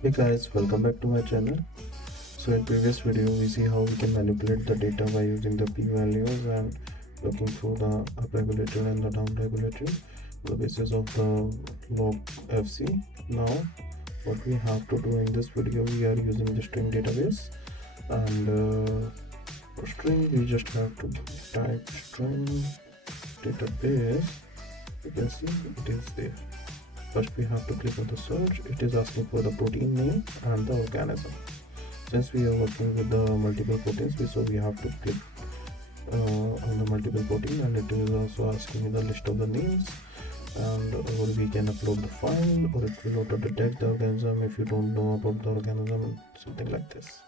Hey guys, welcome back to my channel. So in previous video we see how we can manipulate the data by using the p-values and looking through the up-regulator and the down-regulator on the basis of the log fc. Now what we have to do in this video, we are using the string database, and for string we just have to type string database. You can see it is there. First we have to click on the search. It is asking for the protein name and the organism. Since we are working with the multiple proteins, so we have to click on the multiple protein, and it is also asking me the list of the names, and or we can upload the file, or it will auto detect the organism if you don't know about the organism, something like this.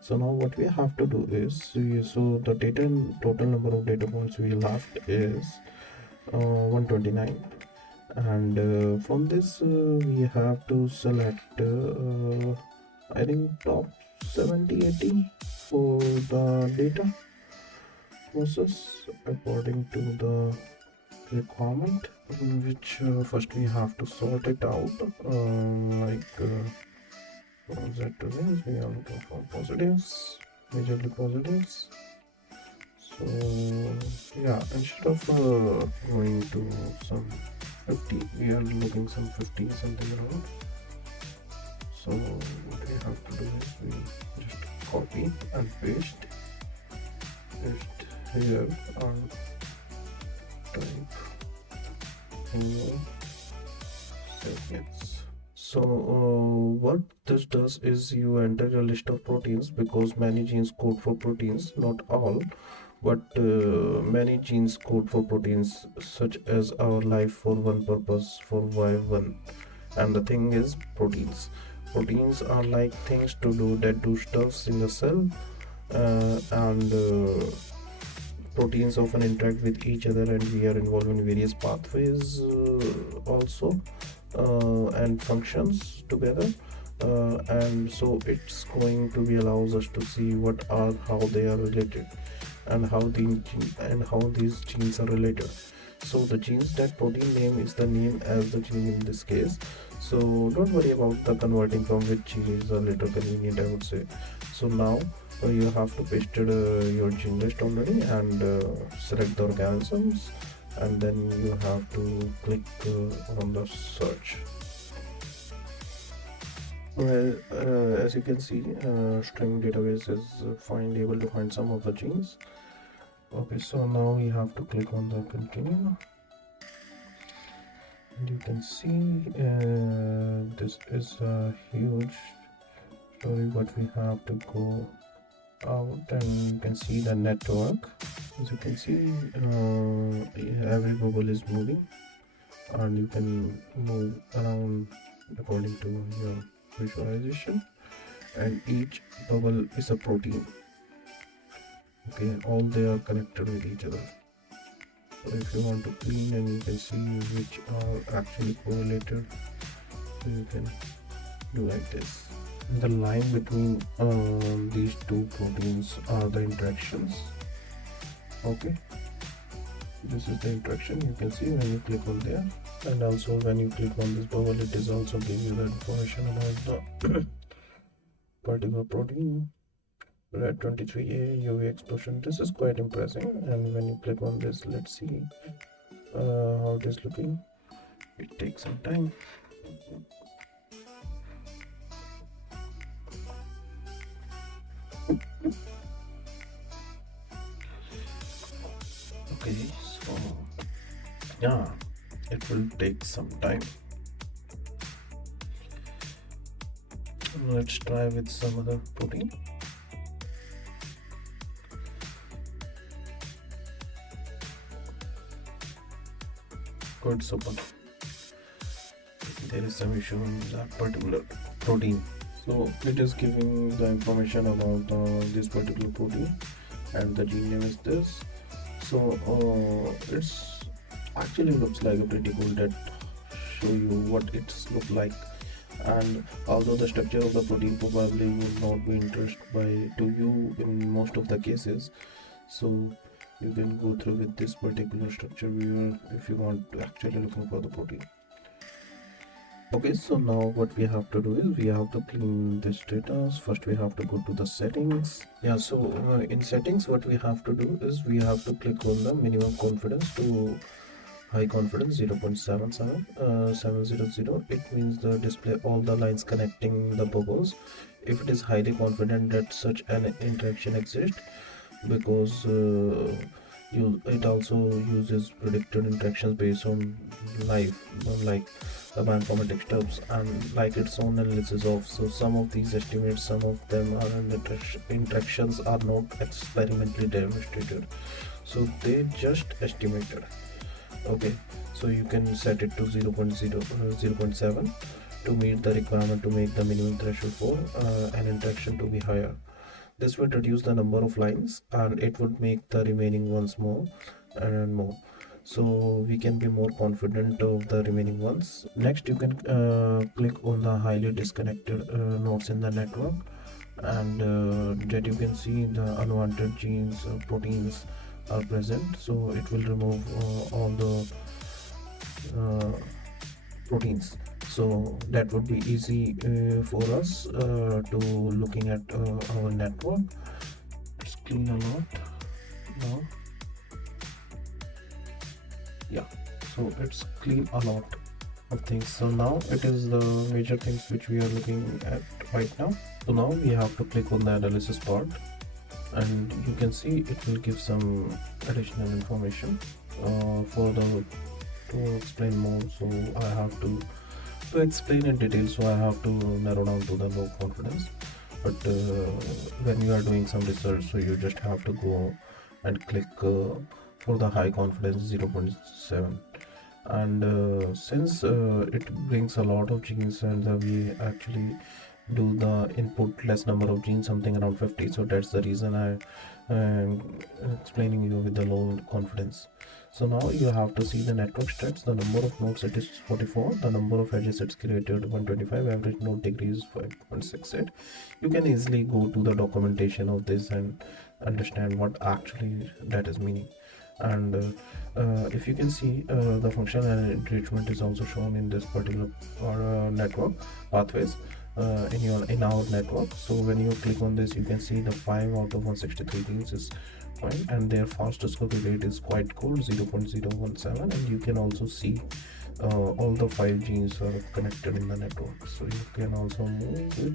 So now what we have to do is, so the data total number of data points we left is 129, and from this we have to select I think top 70-80 for the data process according to the requirement, which first we have to sort it out, from Z to this we are looking for positives, majorly positives. So yeah, instead of going to some 50, we are looking some 50 something around. So what we have to do is we just copy and paste it here and type in seconds. So what this does is you enter a list of proteins, because many genes code for proteins, not all, but many genes code for proteins, such as our life for one purpose for y1. And the thing is, proteins are like things to do that do stuffs in the cell, and proteins often interact with each other, and we are involved in various pathways also, and functions together, and so it's going to be allows us to see what are, how they are related, and how these genes are related. So the genes that protein name is the name as the gene in this case. So don't worry about the converting from which gene is a little convenient, I would say. So now you have to paste your gene list already, and select the organisms, and then you have to click on the search. Well, as you can see, string database is able to find some of the genes. Okay, so now we have to click on the continue, and you can see this is a huge story, but we have to go out, and you can see the network. As you can see, every bubble is moving, and you can move around according to your visualization, and each bubble is a protein. Okay, all they are connected with each other. So if you want to clean, and you can see which are actually correlated, you can do like this. The line between these two proteins are the interactions. Okay, this is the interaction. You can see when you click on there, and also when you click on this bubble, it is also giving you the information about the particular protein. Red 23A UV explosion. This is quite impressive, and when you click on this, let's see how it is looking. It takes some time. Okay, so yeah, it will take some time. Let's try with some other protein. Good, super. There is some issue in that particular protein. So it is giving the information about this particular protein, and the gene name is this. So it's actually looks like a pretty cool that show you what it's look like. And although the structure of the protein probably would not be interest to you in most of the cases, so you can go through with this particular structure viewer if you want to actually looking for the protein. Okay, so now what we have to do is we have to clean this data. First we have to go to the settings. Yeah, so in settings what we have to do is we have to click on the minimum confidence to high confidence 0.77 it means the display all the lines connecting the bubbles if it is highly confident that such an interaction exists, because it also uses predicted interactions based on live, like the bioinformatics stuffs, and like its own analysis of. So some of these estimates, some of them are interactions are not experimentally demonstrated, so they just estimated. Okay, so you can set it to 0.7 to meet the requirement to make the minimum threshold for an interaction to be higher. This would reduce the number of lines and it would make the remaining ones more and more. So we can be more confident of the remaining ones. Next, you can click on the highly disconnected nodes in the network, and that you can see the unwanted genes, proteins are present. So it will remove all the proteins. So that would be easy for us to looking at our network. It's clean a lot now. Yeah, so it's clean a lot of things. So now it is the major things which we are looking at right now. So now we have to click on the analysis part, and you can see it will give some additional information to explain more. So I have to explain in detail, so I have to narrow down to the low confidence. But when you are doing some research, so you just have to go and click for the high confidence 0.7. And since it brings a lot of genes, and we actually do the input less number of genes, something around 50, so that's the reason I am explaining you with the low confidence. So now you have to see the network stats. The number of nodes, it is 44, the number of edges it's created 125, average node degree is 5.68. You can easily go to the documentation of this and understand what actually that is meaning. And if you can see, the function and enrichment is also shown in this particular network pathways in our network. So when you click on this, you can see the 5 out of 163 genes is fine, and their fast discovery rate is quite good, 0.017. And you can also see all the 5 genes are connected in the network, so you can also move it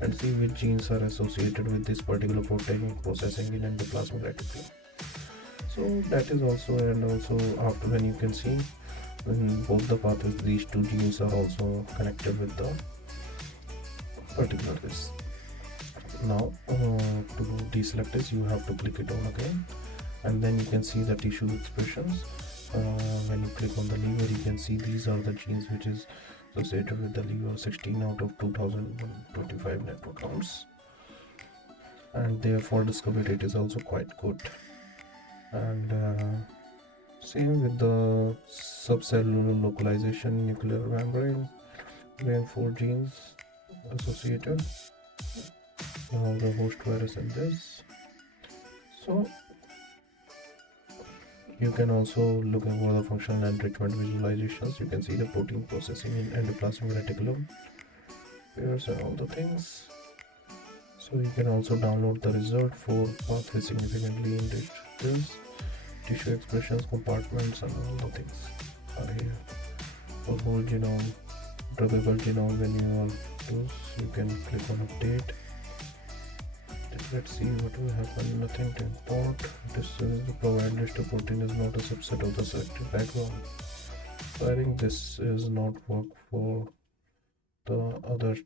and see which genes are associated with this particular protein processing in endoplasmic reticulum. So that is also, and also after, when you can see in both the pathways, these 2 genes are also connected with the particular this. Now to deselect this, you have to click it on again, and then you can see the tissue expressions. When you click on the liver, you can see these are the genes which is associated with the liver, 16 out of 2025 network counts, and therefore discovery rate is also quite good. And same with the subcellular localization, nuclear membrane, where 4 genes associated. Now the host virus in this. So you can also look over the functional enrichment visualizations. You can see the protein processing in endoplasmic reticulum, pairs, and all the things. So you can also download the result for pathway significantly enriched this, tissue expressions, compartments, and all the things are here. For whole genome, druggable genome, when you are those, you can click on update. Let's see what will happen. Nothing to import. This is the provide list of protein is not a subset of the selected background. So I think this is not work for the other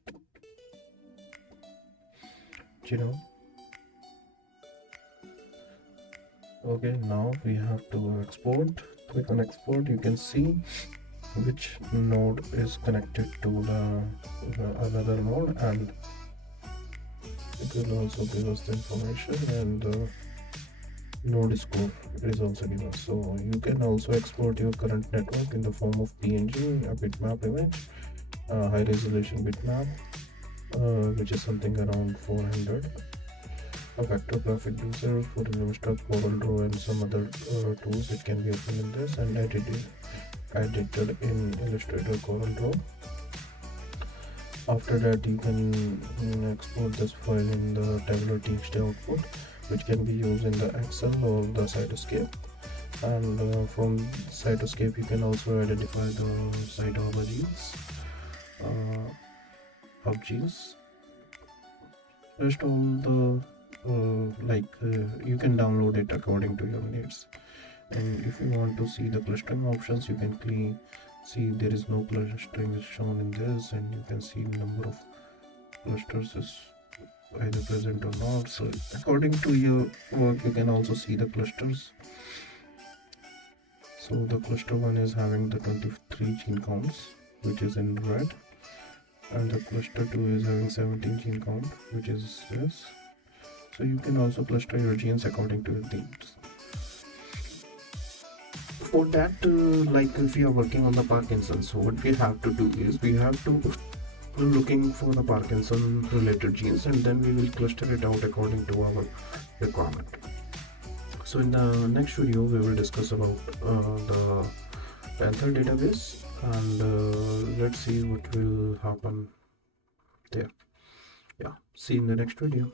genome. Okay, now we have to export. Click on export. You can see which node is connected to the another node, and it will also give us the information, and node scope is also given. So you can also export your current network in the form of PNG, a bitmap image, a high resolution bitmap, which is something around 400, a vector graphic user for Illustrator, CorelDRAW, and some other tools. It can be opened in this and edited in Illustrator, CorelDRAW. After that, you can export this file in the tabular txt output, which can be used in the Excel or the Cytoscape. And from Cytoscape, you can also identify the site harbor genes, hub genes. Rest all the you can download it according to your needs. And if you want to see the clustering options, you can see there is no clustering is shown in this, and you can see number of clusters is either present or not. So according to your work, you can also see the clusters. So the cluster 1 is having the 23 gene counts, which is in red, and the cluster 2 is having 17 gene count, which is this. So you can also cluster your genes according to your needs. For that, if we are working on the Parkinson's, so what we have to do is we have to looking for the Parkinson related genes, and then we will cluster it out according to our requirement. So in the next video we will discuss about the Panther database, and let's see what will happen there. Yeah, see you in the next video.